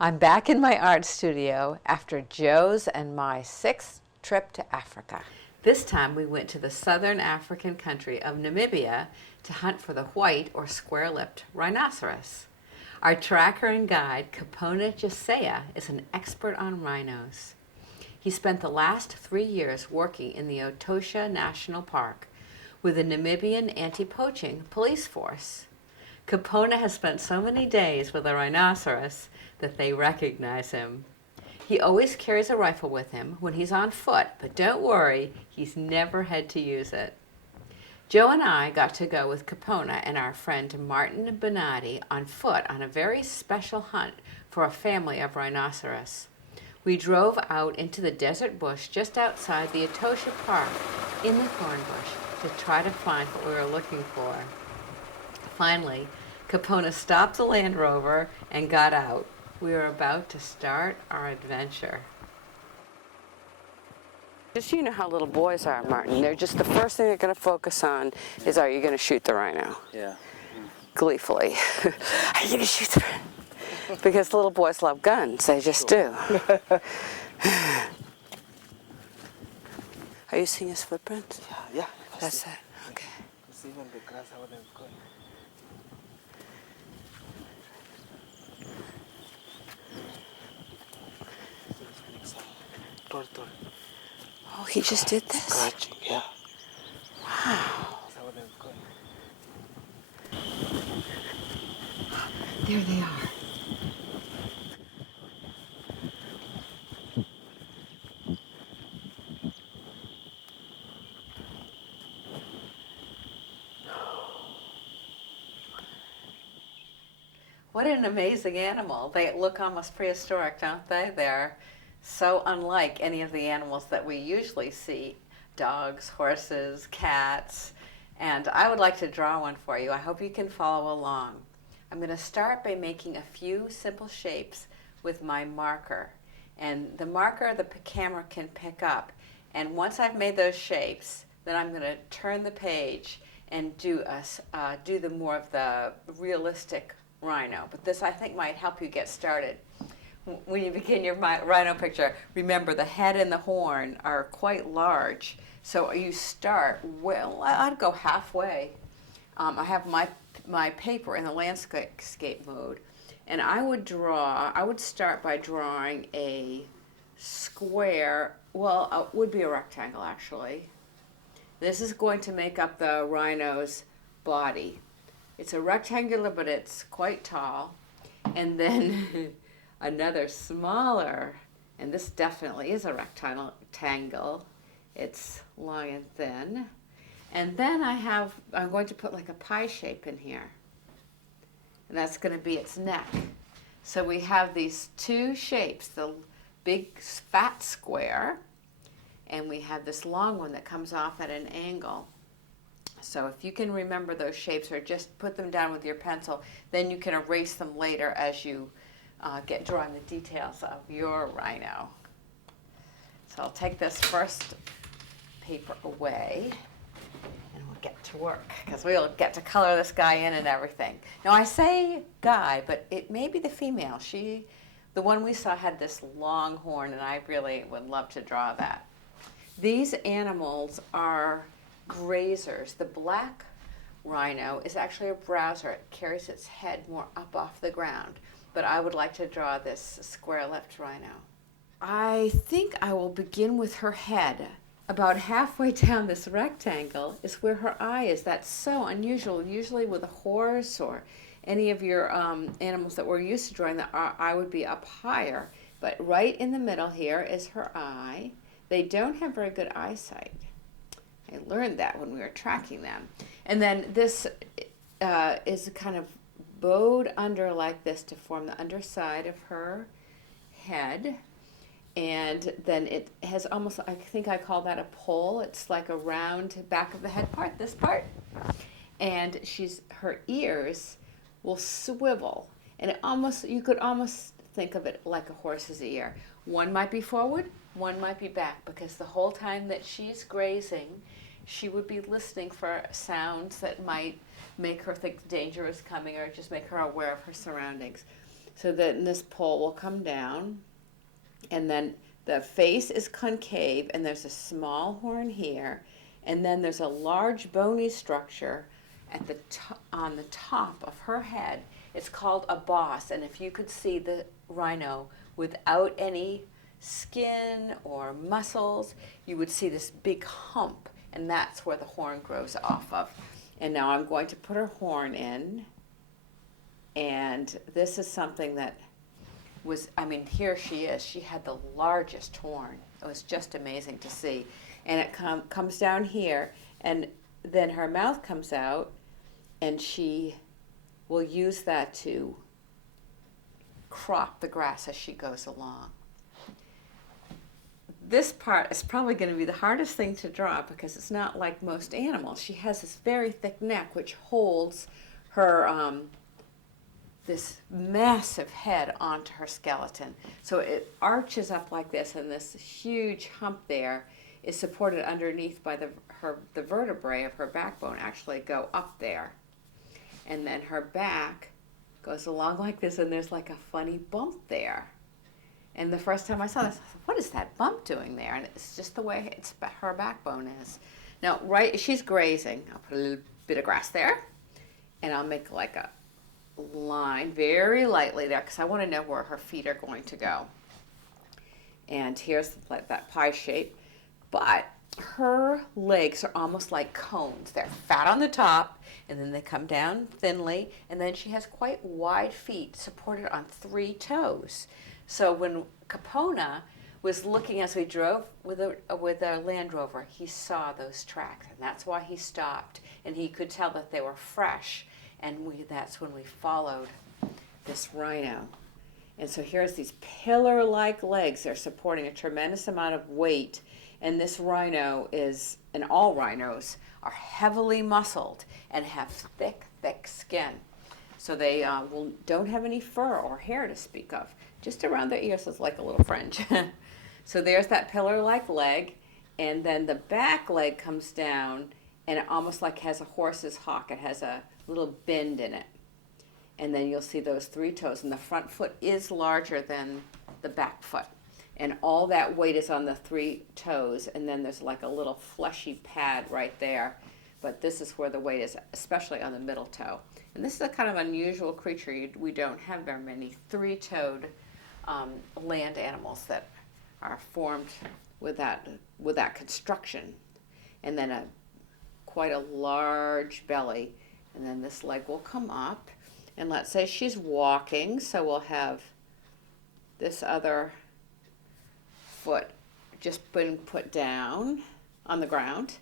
I'm back in my art studio after Joe's and my 6th trip to Africa. This time we went to the southern African country of Namibia to hunt for the white or square-lipped rhinoceros. Our tracker and guide, Kapona Jasea, is an expert on rhinos. He spent the last 3 years working in the Etosha National Park with the Namibian anti-poaching police force. Kapona has spent so many days with a rhinoceros that they recognize him. He always carries a rifle with him when he's on foot, but don't worry, he's never had to use it. Joe and I got to go with Kapona and our friend Martin Benatti on foot on a very special hunt for a family of rhinoceros. We drove out into the desert bush just outside the Etosha Park in the thorn bush to try to find what we were looking for. Finally, Kapona stopped the Land Rover and got out. We were about to start our adventure. Just you know how little boys are, Martin. They're just the first thing they're going to focus on is, are you going to shoot the rhino? Yeah. Gleefully. Are you going to shoot the rhino? Because little boys love guns. They just do. Are you seeing his footprints? Yeah. That's it. Okay. See when the grass over there is going. Tortoise. Oh, he just did this? Scratching, yeah. Wow. That's how it's going. There they are. What an amazing animal. They look almost prehistoric, don't they? They're so unlike any of the animals that we usually see. Dogs, horses, cats. And I would like to draw one for you. I hope you can follow along. I'm going to start by making a few simple shapes with my marker. And the marker the camera can pick up. And once I've made those shapes, then I'm going to turn the page and do the more of the realistic rhino. But this, I think, might help you get started. When you begin your rhino picture, remember the head and the horn are quite large. So you start, well, I'd go halfway. I have my paper in the landscape mode. And I would start by drawing a square, well, it would be a rectangle actually. This is going to make up the rhino's body. It's a rectangular, but it's quite tall. And then another smaller, and this definitely is a rectangle. It's long and thin. And then I'm going to put like a pie shape in here. And that's going to be its neck. So we have these two shapes, the big fat square, and we have this long one that comes off at an angle. So if you can remember those shapes or just put them down with your pencil, then you can erase them later as you get drawing the details of your rhino. So I'll take this first paper away and we'll get to work because we'll get to color this guy in and everything. Now I say guy, but it may be the female. The one we saw had this long horn and I really would love to draw that. These animals are grazers. The black rhino is actually a browser. It carries its head more up off the ground. But I would like to draw this square-lipped rhino. I think I will begin with her head. About halfway down this rectangle is where her eye is. That's so unusual. Usually with a horse or any of your animals that we're used to drawing, the eye would be up higher. But right in the middle here is her eye. They don't have very good eyesight. I learned that when we were tracking them. And then this is kind of bowed under like this to form the underside of her head. And then it has almost, I think I call that a pole. It's like a round back of the head part, this part. And her ears will swivel. And you could almost think of it like a horse's ear. One might be forward, one might be back, because the whole time that she's grazing, she would be listening for sounds that might make her think danger is coming or just make her aware of her surroundings. So then this pole will come down, and then the face is concave, and there's a small horn here, and then there's a large bony structure at the on the top of her head. It's called a boss, and if you could see the rhino without any skin or muscles, you would see this big hump, and that's where the horn grows off of. And now I'm going to put her horn in, and this is something that was, I mean, here she is. She had the largest horn. It was just amazing to see. And it comes down here, and then her mouth comes out, and she will use that to crop the grass as she goes along. This part is probably going to be the hardest thing to draw because it's not like most animals. She has this very thick neck which holds her this massive head onto her skeleton. So it arches up like this, and this huge hump there is supported underneath by the vertebrae of her backbone actually go up there. And then her back goes along like this, and there's like a funny bump there. And the first time I saw this, I thought, what is that bump doing there? And it's just the way her backbone is. Now, right, she's grazing. I'll put a little bit of grass there, and I'll make like a line very lightly there because I want to know where her feet are going to go. And here's that pie shape. But her legs are almost like cones. They're fat on the top, and then they come down thinly, and then she has quite wide feet supported on 3 toes. So when Capona was looking as we drove with a Land Rover, he saw those tracks, and that's why he stopped, and he could tell that they were fresh, and that's when we followed this rhino. And so here's these pillar-like legs. They're supporting a tremendous amount of weight, and this rhino is, and all rhinos, are heavily muscled and have thick, thick skin. So they don't have any fur or hair to speak of. Just around their ears is like a little fringe. So there's that pillar-like leg, and then the back leg comes down, and it almost like has a horse's hock. It has a little bend in it. And then you'll see those 3 toes, and the front foot is larger than the back foot. And all that weight is on the 3 toes, and then there's like a little fleshy pad right there. But this is where the weight is, especially on the middle toe. And this is a kind of unusual creature. We don't have very many 3-toed land animals that are formed with that construction. And then quite a large belly. And then this leg will come up. And let's say she's walking, so we'll have this other foot just been put down on the ground.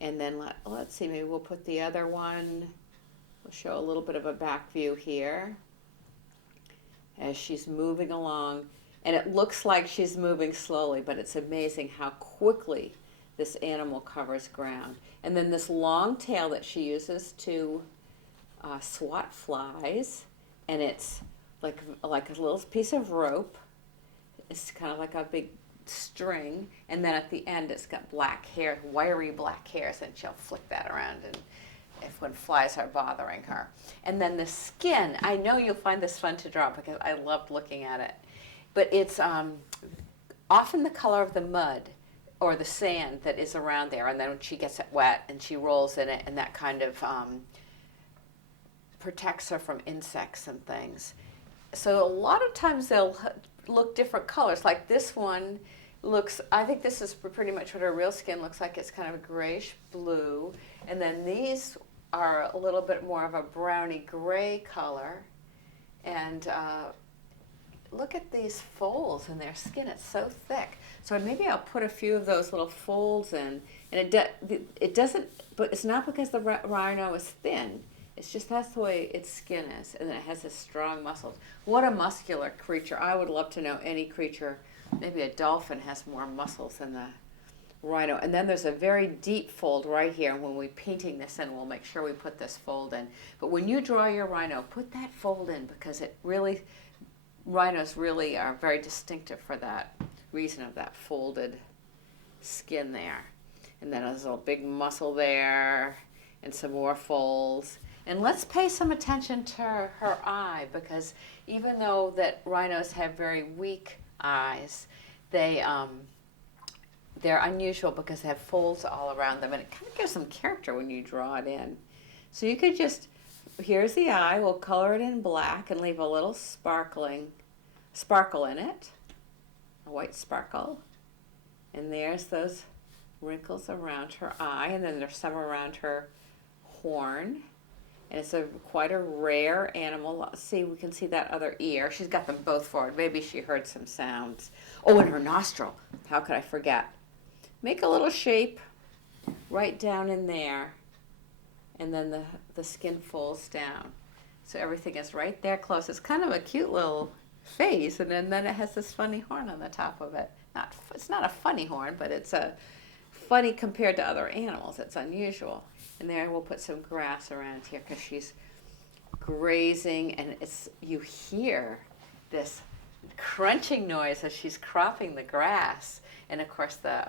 And then let's see, maybe we'll put the other one, we'll show a little bit of a back view here as she's moving along. And it looks like she's moving slowly, but it's amazing how quickly this animal covers ground. And then this long tail that she uses to swat flies, and it's like a little piece of rope. It's kind of like a big string, and then at the end it's got black hair, wiry black hairs, and she'll flick that around and when flies are bothering her. And then the skin, I know you'll find this fun to draw because I loved looking at it, but it's often the color of the mud or the sand that is around there, and then when she gets it wet and she rolls in it, and that kind of protects her from insects and things. So a lot of times they'll look different colors. Like this one looks, I think this is pretty much what her real skin looks like. It's kind of a grayish blue. And then these are a little bit more of a browny gray color. And look at these folds in their skin. It's so thick. So maybe I'll put a few of those little folds in. And it doesn't, but it's not because the rhino is thin. It's just that's the way its skin is, and it has this strong muscles. What a muscular creature. I would love to know any creature. Maybe a dolphin has more muscles than the rhino. And then there's a very deep fold right here. And when we're painting this in, we'll make sure we put this fold in. But when you draw your rhino, put that fold in because rhinos really are very distinctive for that reason of that folded skin there. And then there's a little big muscle there and some more folds. And let's pay some attention to her eye, because even though that rhinos have very weak eyes, they're unusual because they have folds all around them, and it kind of gives them character when you draw it in. So you could just, here's the eye, we'll color it in black and leave a little sparkle in it, a white sparkle. And there's those wrinkles around her eye, and then there's some around her horn. And it's quite a rare animal. See, we can see that other ear. She's got them both forward. Maybe she heard some sounds. Oh, and her nostril. How could I forget? Make a little shape right down in there. And then the skin folds down. So everything is right there close. It's kind of a cute little face. And then it has this funny horn on the top of it. It's not a funny horn, but it's a funny compared to other animals. It's unusual. And there we'll put some grass around here because she's grazing, and you hear this crunching noise as she's cropping the grass. And of course, that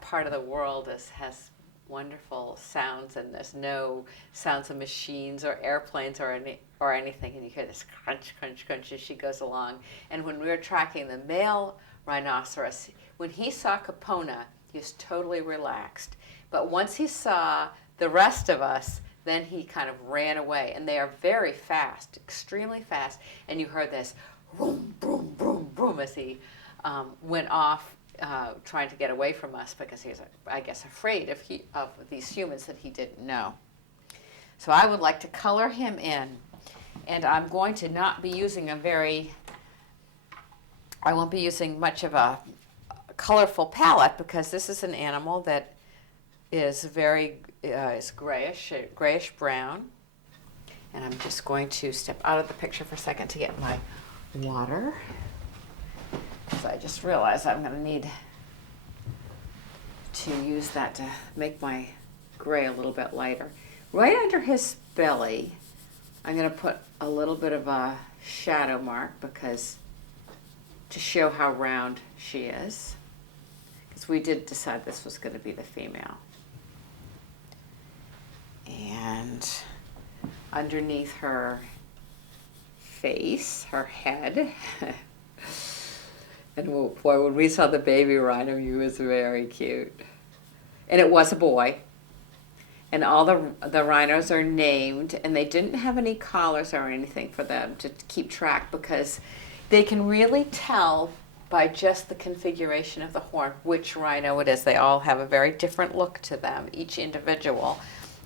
part of the world has wonderful sounds, and there's no sounds of machines or airplanes or anything. And you hear this crunch, crunch, crunch as she goes along. And when we were tracking the male rhinoceros, when he saw Capona, he was totally relaxed. But once he saw the rest of us, then he kind of ran away. And they are very fast, extremely fast. And you heard this boom, boom, boom, boom as he went off trying to get away from us, because he was, I guess, afraid of these humans that he didn't know. So I would like to color him in. And I'm going to not be using I won't be using much of a colorful palette, because this is an animal that is is grayish brown. And I'm just going to step out of the picture for a second to get my water. So I just realized I'm going to need to use that to make my gray a little bit lighter. Right under his belly, I'm going to put a little bit of a shadow mark, to show how round she is. Because we did decide this was going to be the female. And underneath her face, her head, and boy, when we saw the baby rhino, he was very cute. And it was a boy. And all the rhinos are named, and they didn't have any collars or anything for them to keep track, because they can really tell by just the configuration of the horn which rhino it is. They all have a very different look to them, each individual.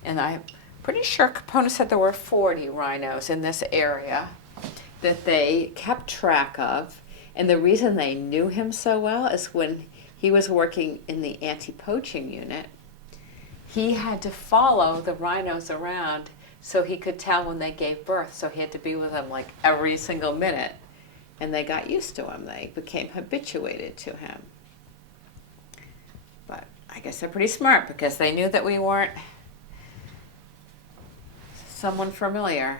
And I'm pretty sure Capona said there were 40 rhinos in this area that they kept track of. And the reason they knew him so well is when he was working in the anti-poaching unit, he had to follow the rhinos around so he could tell when they gave birth. So he had to be with them like every single minute. And they got used to him. They became habituated to him. But I guess they're pretty smart, because they knew that we weren't someone familiar.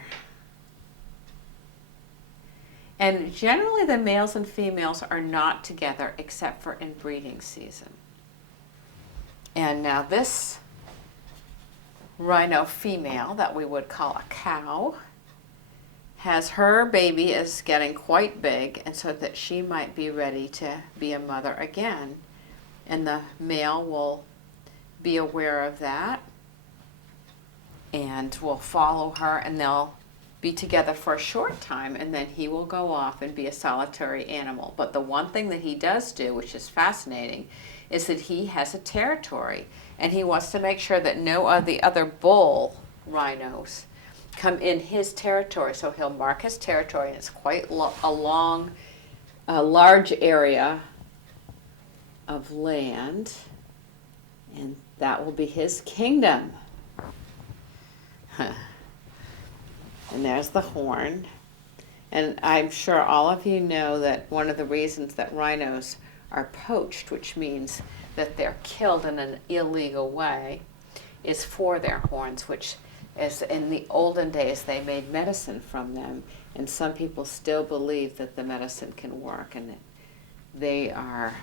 And generally the males and females are not together except for in breeding season. And now this rhino female that we would call a cow has her baby is getting quite big, and so that she might be ready to be a mother again. And the male will be aware of that and will follow her, and they'll be together for a short time, and then he will go off and be a solitary animal. But the one thing that he does do, which is fascinating, is that he has a territory, and he wants to make sure that no of the other bull rhinos come in his territory. So he'll mark his territory, and it's quite a large area of land, and that will be his kingdom. And there's the horn. And I'm sure all of you know that one of the reasons that rhinos are poached, which means that they're killed in an illegal way, is for their horns, which is, in the olden days, they made medicine from them. And some people still believe that the medicine can work, and they are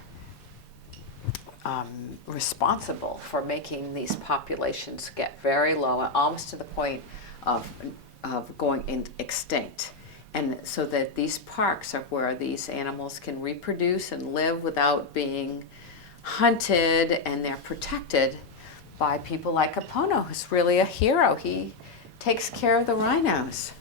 responsible for making these populations get very low, almost to the point of going extinct. And so that these parks are where these animals can reproduce and live without being hunted, and they're protected by people like Apono, who's really a hero. He takes care of the rhinos.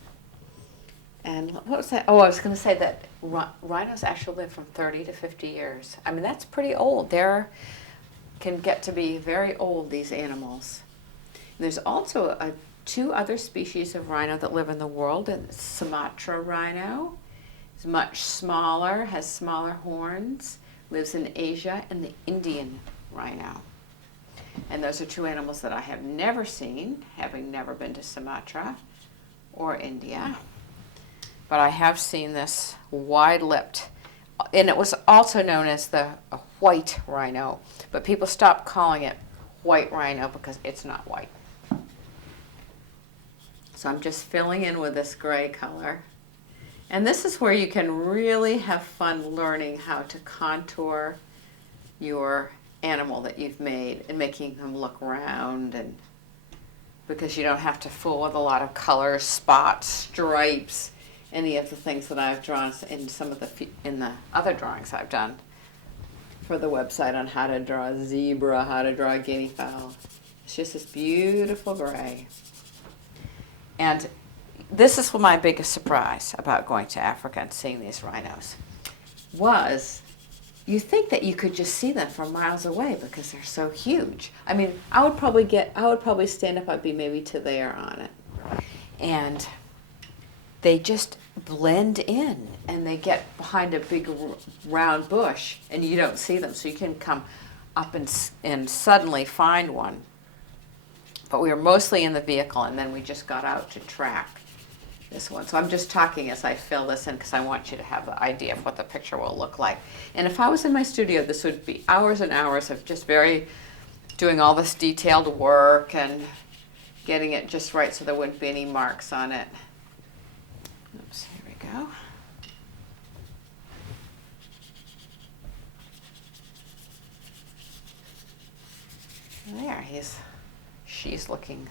And what was that? Oh, I was going to say that rhinos actually live from 30 to 50 years. I mean, that's pretty old. Can get to be very old, these animals. And there's also two other species of rhino that live in the world. And Sumatra rhino is much smaller, has smaller horns, lives in Asia, and the Indian rhino. And those are two animals that I have never seen, having never been to Sumatra or India. But I have seen this wide-lipped, and it was also known as the white rhino, but people stopped calling it white rhino because it's not white. So I'm just filling in with this gray color. And this is where you can really have fun learning how to contour your animal that you've made and making them look round, and because you don't have to fool with a lot of colors, spots, stripes, any of the things that I've drawn in in the other drawings I've done for the website on how to draw a zebra, how to draw a guinea fowl. It's just this beautiful gray. And this is my biggest surprise about going to Africa and seeing these rhinos, was you think that you could just see them from miles away because they're so huge. I mean, I would probably stand up, I'd be maybe to there on it. And they just blend in, and they get behind a big round bush and you don't see them, so you can come up and suddenly find one. But we were mostly in the vehicle, and then we just got out to track this one. So I'm just talking as I fill this in because I want you to have the idea of what the picture will look like. And if I was in my studio, this would be hours and hours of just doing all this detailed work and getting it just right so there wouldn't be any marks on it. Oops, here we go. There, she's looking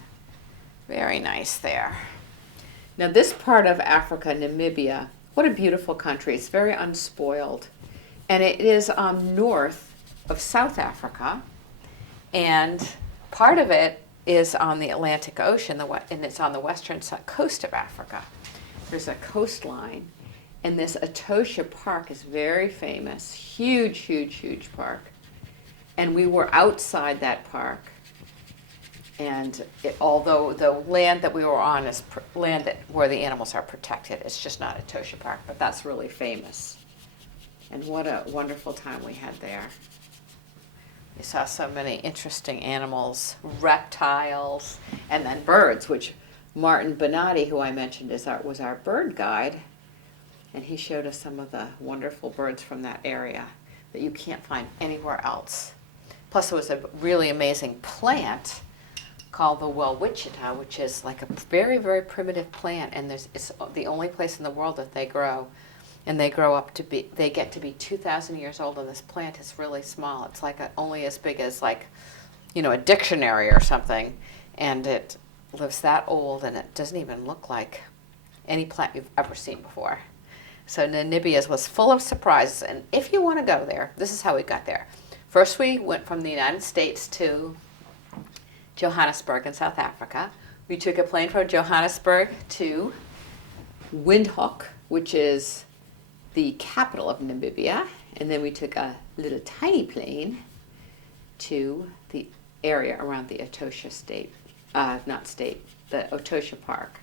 very nice there. Now this part of Africa, Namibia, what a beautiful country. It's very unspoiled. And it is north of South Africa. And part of it is on the Atlantic Ocean, and it's on the western coast of Africa. There's a coastline. And this Etosha Park is very famous. Huge, huge, huge park. And we were outside that park. And although the land that we were on is land where the animals are protected, it's just not Etosha Park, but that's really famous. And what a wonderful time we had there. We saw so many interesting animals, reptiles, and then birds, which Martin Bonatti, who I mentioned, was our bird guide. And he showed us some of the wonderful birds from that area that you can't find anywhere else. Plus, it was a really amazing plant called the Well Wichita, which is like a very, very primitive plant, and it's the only place in the world that they grow. And they get to be 2,000 years old, and this plant is really small. It's like only as big as a dictionary or something, and it lives that old, and it doesn't even look like any plant you've ever seen before. So Namibia was full of surprises, and if you want to go there, this is how we got there. First, we went from the United States to Johannesburg in South Africa. We took a plane from Johannesburg to Windhoek, which is the capital of Namibia, and then we took a little tiny plane to the area around the Etosha the Etosha Park.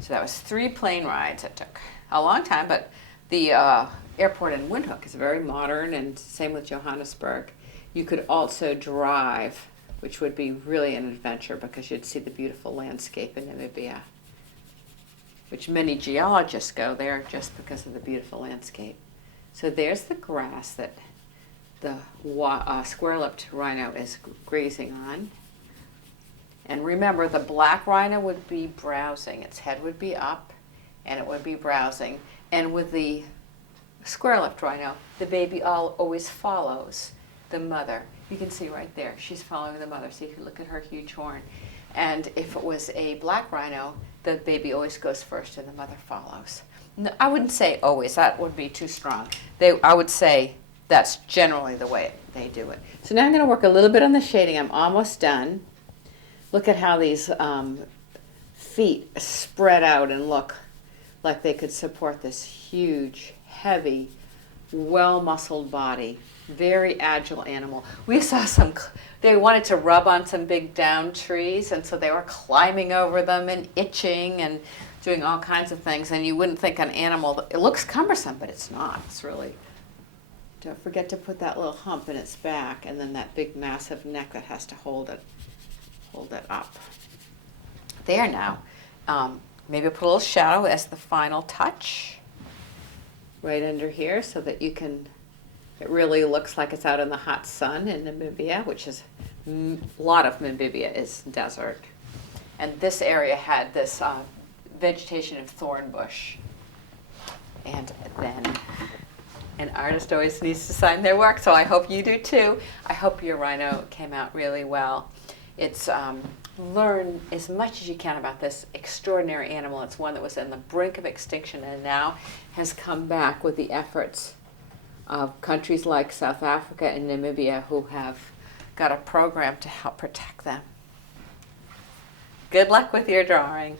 So that was 3 plane rides. It took a long time, but the airport in Windhoek is very modern, and same with Johannesburg. You could also drive, which would be really an adventure because you'd see the beautiful landscape in Namibia, which many geologists go there just because of the beautiful landscape. So there's the grass that the square-lipped rhino is grazing on. And remember, the black rhino would be browsing. Its head would be up, and it would be browsing. And with the square-lipped rhino, the baby always follows the mother. You can see right there, she's following the mother. See, if you look at her huge horn. And if it was a black rhino, the baby always goes first and the mother follows. No, I wouldn't say always, that would be too strong. I would say that's generally the way they do it. So now I'm going to work a little bit on the shading. I'm almost done. Look at how these feet spread out and look like they could support this huge, heavy, well-muscled body. Very agile animal. We saw they wanted to rub on some big down trees, and so they were climbing over them and itching and doing all kinds of things. And you wouldn't think an animal, it looks cumbersome, but it's not. It's really, don't forget to put that little hump in its back, and then that big massive neck that has to hold it up. There now. Maybe put a little shadow as the final touch right under here so that you can, it really looks like it's out in the hot sun in Namibia, which is, a lot of Namibia is desert. And this area had this vegetation of thorn bush. And then an artist always needs to sign their work, so I hope you do too. I hope your rhino came out really well. It's learn as much as you can about this extraordinary animal. It's one that was on the brink of extinction and now has come back with the efforts of countries like South Africa and Namibia who have got a program to help protect them. Good luck with your drawing.